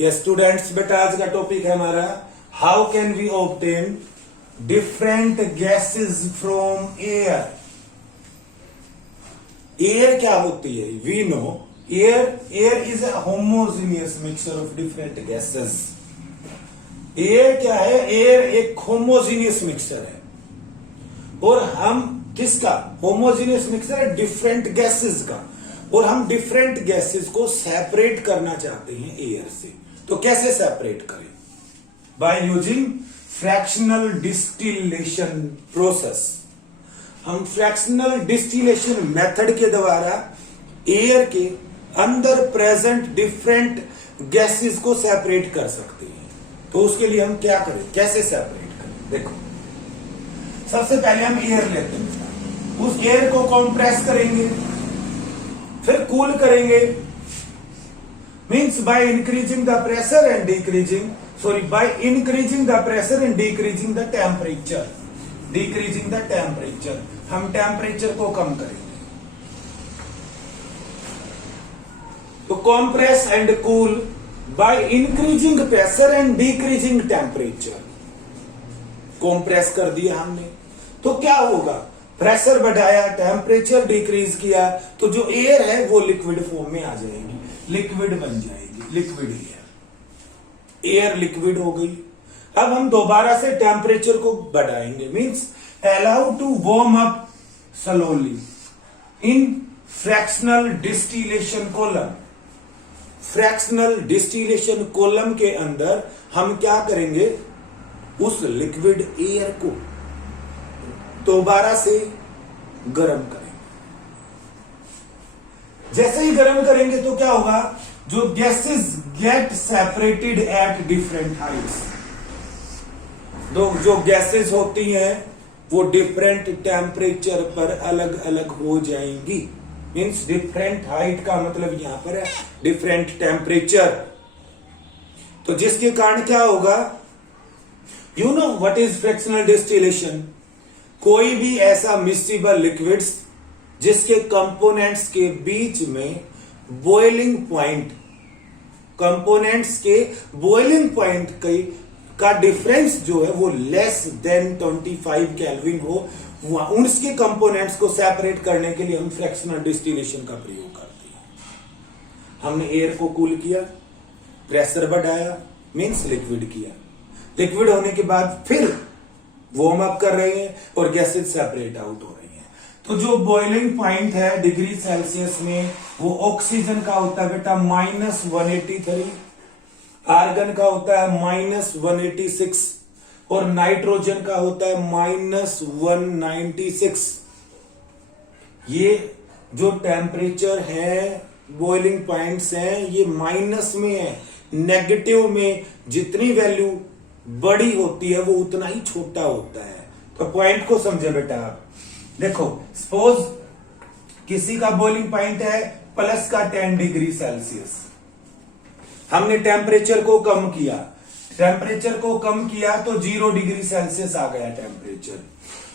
ये स्टूडेंट्स बेटा आज का टॉपिक है हमारा how can we obtain different gases from air. Air क्या होती है? We know air is a homogeneous mixture of different gases. Air क्या है? एयर एक होमोजीनियस मिक्सचर है और हम किसका होमोजीनियस मिक्सचर है? डिफरेंट गैसेस का। और हम डिफरेंट गैसेस को सेपरेट करना चाहते हैं एयर से। तो कैसे सेपरेट करें? By using fractional distillation process. हम फ्रैक्शनल डिस्टिलेशन मेथड के द्वारा एयर के अंदर प्रेजेंट डिफरेंट गैसेस को सेपरेट कर सकते हैं। तो उसके लिए हम क्या करें, कैसे सेपरेट करें? देखो, सबसे पहले हम एयर लेते हैं, उस एयर को कंप्रेस करेंगे, फिर कूल करेंगे, means by increasing the pressure and decreasing by increasing the pressure and decreasing the temperature. Decreasing the temperature, हम टेम्परेचर को कम करेंगे। तो compress and cool by increasing pressure and decreasing temperature. Compress कर दिया हमने तो क्या होगा? प्रेशर बढ़ाया, टेम्परेचर डिक्रीज किया, तो जो एयर है वो लिक्विड फॉर्म में आ जाएगी, लिक्विड बन जाएगी, लिक्विड एयर। एयर लिक्विड हो गई। अब हम दोबारा से टेम्परेचर को बढ़ाएंगे, means allow to warm up slowly in fractional distillation column. Fractional distillation column के अंदर हम क्या करेंगे? उस लिक्विड एयर को दोबारा से गर्म करेंगे। जैसे ही गर्म करेंगे तो क्या होगा? जो gases get separated at different Heights. जो गैसेस होती हैं वो डिफरेंट टेम्परेचर पर अलग अलग हो जाएंगी। मीन्स डिफरेंट हाइट का मतलब यहां पर है डिफरेंट टेम्परेचर। तो जिसके कारण क्या होगा? You know what is fractional distillation? कोई भी ऐसा मिक्सिबल लिक्विड्स जिसके कंपोनेंट्स के बीच में बॉइलिंग पॉइंट, कंपोनेंट्स के बॉइलिंग पॉइंट का डिफरेंस जो है वो लेस देन 25 केल्विन हो, उसके कंपोनेंट्स को सेपरेट करने के लिए हम फ्रैक्शनल डिस्टिलेशन का प्रयोग करते हैं। हमने एयर को कूल किया, प्रेशर बढ़ाया, मींस लिक्विड किया। लिक्विड होने के बाद फिर वार्म अप कर रहे हैं और गैसेस सेपरेट आउट हो रही हैं। तो जो बॉइलिंग पॉइंट है डिग्री सेल्सियस में वो ऑक्सीजन का होता है बेटा -183, आर्गन का होता है -186 और नाइट्रोजन का होता है -196। ये जो टेम्परेचर है, बॉइलिंग पॉइंट्स हैं, ये माइनस में है। नेगेटिव में जितनी वैल्यू बड़ी होती है वो उतना ही छोटा होता है। तो पॉइंट को समझे बेटा आप। देखो, सपोज किसी का बॉइलिंग पॉइंट है प्लस का 10 डिग्री सेल्सियस। हमने टेम्परेचर को कम किया, टेम्परेचर को कम किया तो 0 डिग्री सेल्सियस आ गया टेम्परेचर।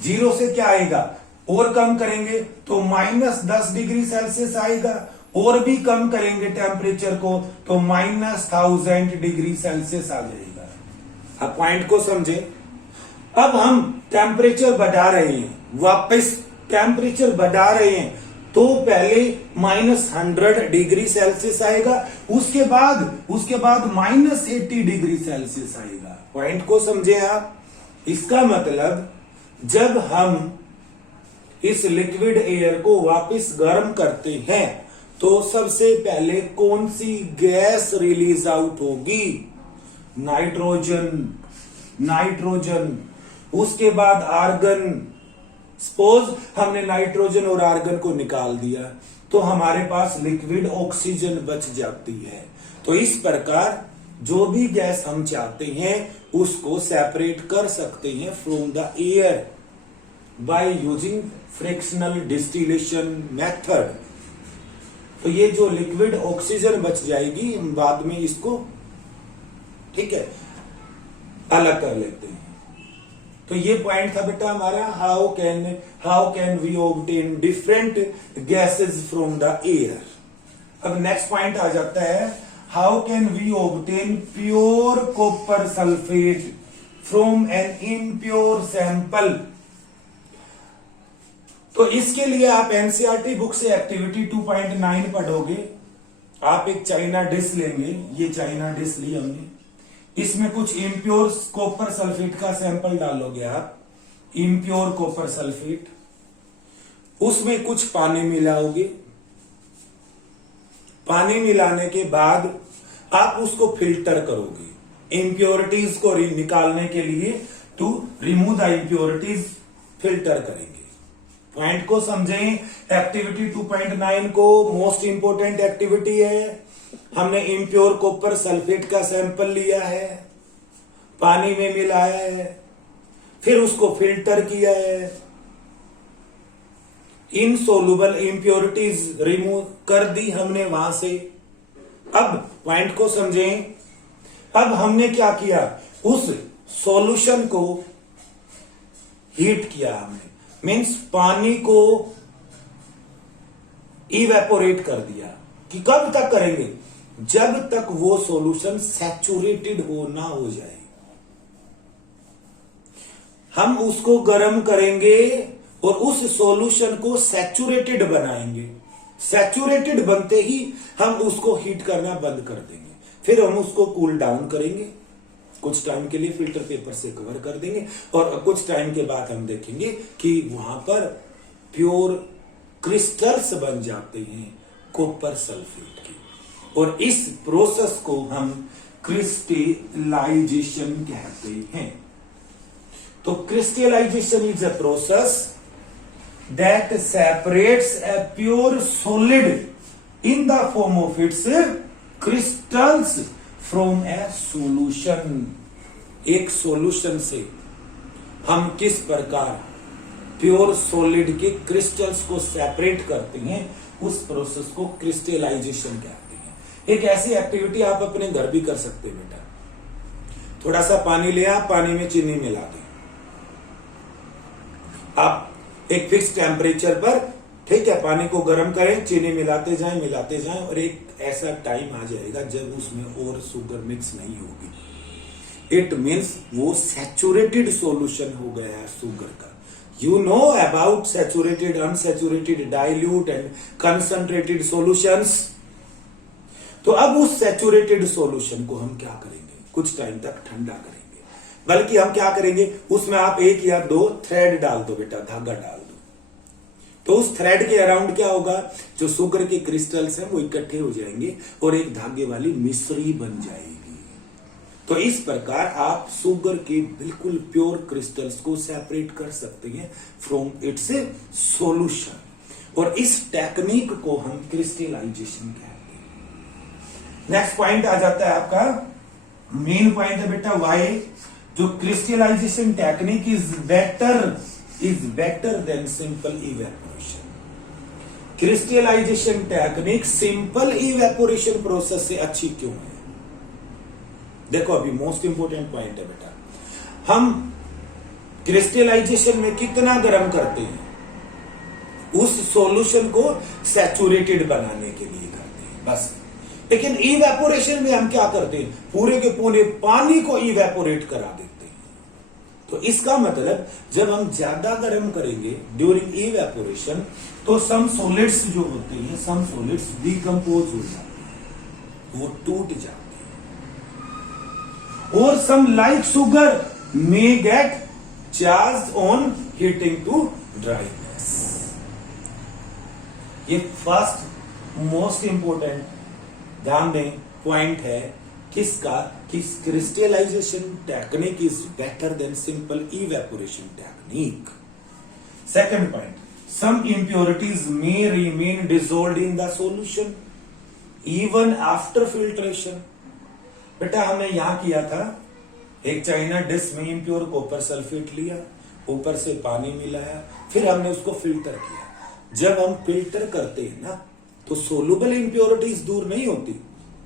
0 से क्या आएगा? और कम करेंगे तो -10 डिग्री सेल्सियस आएगा, और भी कम करेंगे टेम्परेचर को तो -1000 डिग्री सेल्सियस आ जाएगा। अब पॉइंट को समझे। अब हम टेम्परेचर बढ़ा रहे हैं, वापस टेम्परेचर बढ़ा रहे हैं तो पहले -100 डिग्री सेल्सियस आएगा, उसके बाद -80 डिग्री सेल्सियस आएगा। पॉइंट को समझे आप। इसका मतलब जब हम इस लिक्विड एयर को वापस गर्म करते हैं तो सबसे पहले कौन सी गैस रिलीज आउट होगी? नाइट्रोजन। उसके बाद आर्गन। सपोज हमने नाइट्रोजन और आर्गन को निकाल दिया तो हमारे पास लिक्विड ऑक्सीजन बच जाती है। तो इस प्रकार जो भी गैस हम चाहते हैं उसको सेपरेट कर सकते हैं from the air by using fractional distillation method. तो ये जो लिक्विड ऑक्सीजन बच जाएगी, हम बाद में इसको ठीक है अलग कर लेते हैं। तो ये पॉइंट था बेटा हमारा how can we obtain different gases from the air. अब नेक्स्ट पॉइंट आ जाता है how can we obtain pure copper sulphate from an impure sample. तो इसके लिए आप एनसीईआरटी बुक से एक्टिविटी 2.9 पढ़ोगे। आप एक चाइना डिश लेंगे, ये चाइना डिश ली हमने, इसमें कुछ इम्प्योर कॉपर सल्फेट का सैंपल डालोगे आप, इम्प्योर कॉपर सल्फेट, उसमें कुछ पानी मिलाओगे। पानी मिलाने के बाद आप उसको फिल्टर करोगे इम्प्योरिटीज को निकालने के लिए। To remove the impurities filter करेंगे। पॉइंट को समझें। एक्टिविटी 2.9 को मोस्ट इंपोर्टेंट एक्टिविटी है। हमने इम्प्योर कॉपर सल्फेट का सैंपल लिया है, पानी में मिलाया है, फिर उसको फिल्टर किया है, इनसोल्युबल इम्प्योरिटीज रिमूव कर दी हमने वहां से। अब पॉइंट को समझें। अब हमने क्या किया, उस सॉल्यूशन को हीट किया हमने, मीन्स पानी को इवेपोरेट कर दिया। कि कब तक करेंगे, जब तक वो सॉल्यूशन सैचुरेटेड ना हो जाए। हम उसको गर्म करेंगे और उस सॉल्यूशन को सैचुरेटेड बनाएंगे। सैचुरेटेड बनते ही हम उसको हीट करना बंद कर देंगे। फिर हम उसको कूल डाउन करेंगे, कुछ टाइम के लिए फिल्टर पेपर से कवर कर देंगे, और कुछ टाइम के बाद हम देखेंगे कि वहां पर प्योर क्रिस्टल्स बन जाते हैं कॉपर सल्फेट के। और इस प्रोसेस को हम क्रिस्टलाइजेशन कहते हैं। तो crystallisation is a process that separates a pure solid in the form of its crystals from a solution। एक सॉल्यूशन से हम किस प्रकार प्योर सॉलिड के क्रिस्टल्स को सेपरेट करते हैं, उस प्रोसेस को क्रिस्टलाइजेशन कहते हैं। एक ऐसी एक्टिविटी आप अपने घर भी कर सकते हैं बेटा। थोड़ा सा पानी ले आप, पानी में चीनी मिला दें आप एक फिक्स टेम्परेचर पर, ठीक है, पानी को गर्म करें, चीनी मिलाते जाएं और एक ऐसा टाइम आ जाएगा जब उसमें और शुगर मिक्स नहीं होगी। इट मीन्स वो सैचुरेटेड सॉल्यूशन हो गया है शुगर का। You know about saturated, unsaturated, dilute and concentrated solutions. तो अब उस सैचुरेटेड सॉल्यूशन को हम क्या करेंगे, कुछ टाइम तक ठंडा करेंगे। बल्कि हम क्या करेंगे, उसमें आप 1 या 2 थ्रेड डाल दो बेटा, धागा डाल दो। तो उस थ्रेड के अराउंड क्या होगा, जो शुगर के क्रिस्टल्स हैं वो इकट्ठे हो जाएंगे और एक धागे वाली मिश्री बन जाएगी। तो इस प्रकार आप शुगर के बिल्कुल प्योर क्रिस्टल्स को सेपरेट कर सकते हैं फ्रॉम इट्स सॉल्यूशन। और इस टेक्निक को हम क्रिस्टलाइजेशन कहते हैं। नेक्स्ट पॉइंट आ जाता है आपका मेन पॉइंट है बेटा, वाई जो crystallisation technique is better than simple evaporation. Crystallisation technique simple evaporation process से अच्छी क्यों है? देखो अभी मोस्ट इंपोर्टेंट पॉइंट है बेटा, हम क्रिस्टलाइजेशन में कितना गर्म करते हैं, उस सॉल्यूशन को सैचुरेटेड बनाने के लिए करते हैं बस। लेकिन इवेपोरेशन में हम क्या करते हैं, पूरे के पूरे पानी को इवेपोरेट करा देते हैं। तो इसका मतलब जब हम ज्यादा गर्म करेंगे ड्यूरिंग इवेपोरेशन, तो सम सॉलिड्स जो होते हैं, सम सॉलिड्स डिकम्पोज हो जाते हैं, वो टूट जाते हैं। और some like sugar may get charge on heating to dryness. ये फर्स्ट मोस्ट इंपोर्टेंट ध्यान दें पॉइंट है किसका, कि crystallisation technique is better than simple evaporation technique. Second point, some impurities may remain dissolved in the solution even after filtration. बेटा हमने यहां किया था, एक चाइना डिश में इम्प्योर कॉपर सल्फेट लिया, ऊपर से पानी मिलाया, फिर हमने उसको फिल्टर किया। जब हम फिल्टर करते हैं ना, तो सोल्यूबल इंप्योरिटीज दूर नहीं होती,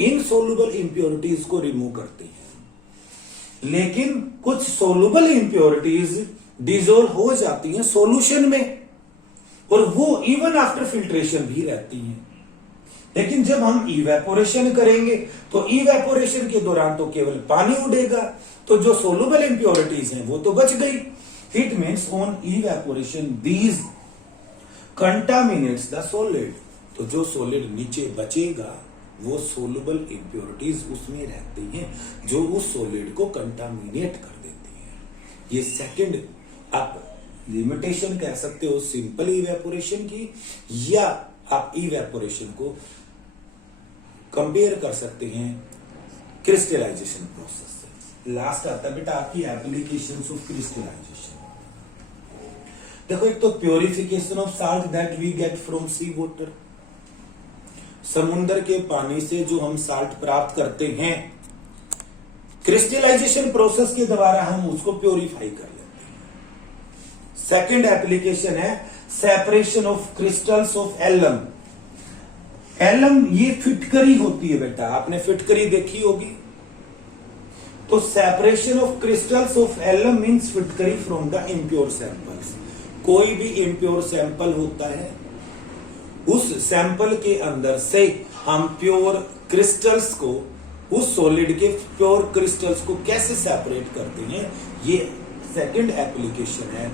इनसोल्यूबल इंप्योरिटीज को रिमूव करते हैं। लेकिन कुछ सोल्यूबल इंप्योरिटीज डिसॉल्व हो जाती हैं सॉल्यूशन में, और वो इवन आफ्टर फिल्ट्रेशन भी रहती हैं। लेकिन जब हम इवेपोरेशन करेंगे तो इवेपोरेशन के दौरान तो केवल पानी उड़ेगा, तो जो सोलुबल इंप्योरिटीज हैं वो तो बच गई। It means on evaporation these contaminates the solid, तो जो सॉलिड नीचे बचेगा वो सोलुबल इंप्योरिटीज उसमें रहती हैं जो उस सॉलिड को कंटामिनेट कर देती हैं। ये सेकंड आप लिमिटेशन कह सकते हो सिंपल इवेपोरेशन की, या आप इवेपोरेशन को कंपेयर कर सकते हैं क्रिस्टलाइजेशन प्रोसेस से। लास्ट आता है बेटा आपकी एप्लीकेशंस ऑफ क्रिस्टलाइजेशन। देखो, एक तो purification of salt that we get from sea water, समुद्र के पानी से जो हम साल्ट प्राप्त करते हैं, क्रिस्टलाइजेशन प्रोसेस के द्वारा हम उसको प्योरीफाई कर लेते हैं। सेकंड एप्लीकेशन है separation of crystals of alum. Alum ये फिटकरी होती है बेटा, आपने फिटकरी देखी होगी। तो separation of crystals of alum means फिटकरी फ्रॉम द इम्प्योर सैंपल्स। कोई भी इम्प्योर सैंपल होता है, उस सैंपल के अंदर से हम प्योर क्रिस्टल्स को, उस सॉलिड के प्योर क्रिस्टल्स को कैसे सेपरेट करते हैं, ये सेकंड एप्लीकेशन है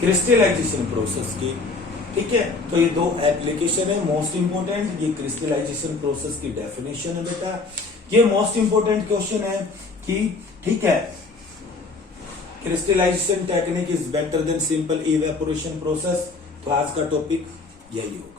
क्रिस्टलाइजेशन प्रोसेस की। ठीक है, तो ये दो एप्लीकेशन है मोस्ट इंपोर्टेंट। ये क्रिस्टलाइजेशन प्रोसेस की डेफिनेशन है बेटा। ये मोस्ट इंपोर्टेंट क्वेश्चन है कि ठीक है, crystallisation technique is better than simple evaporation process. तो आज का टॉपिक यही हो।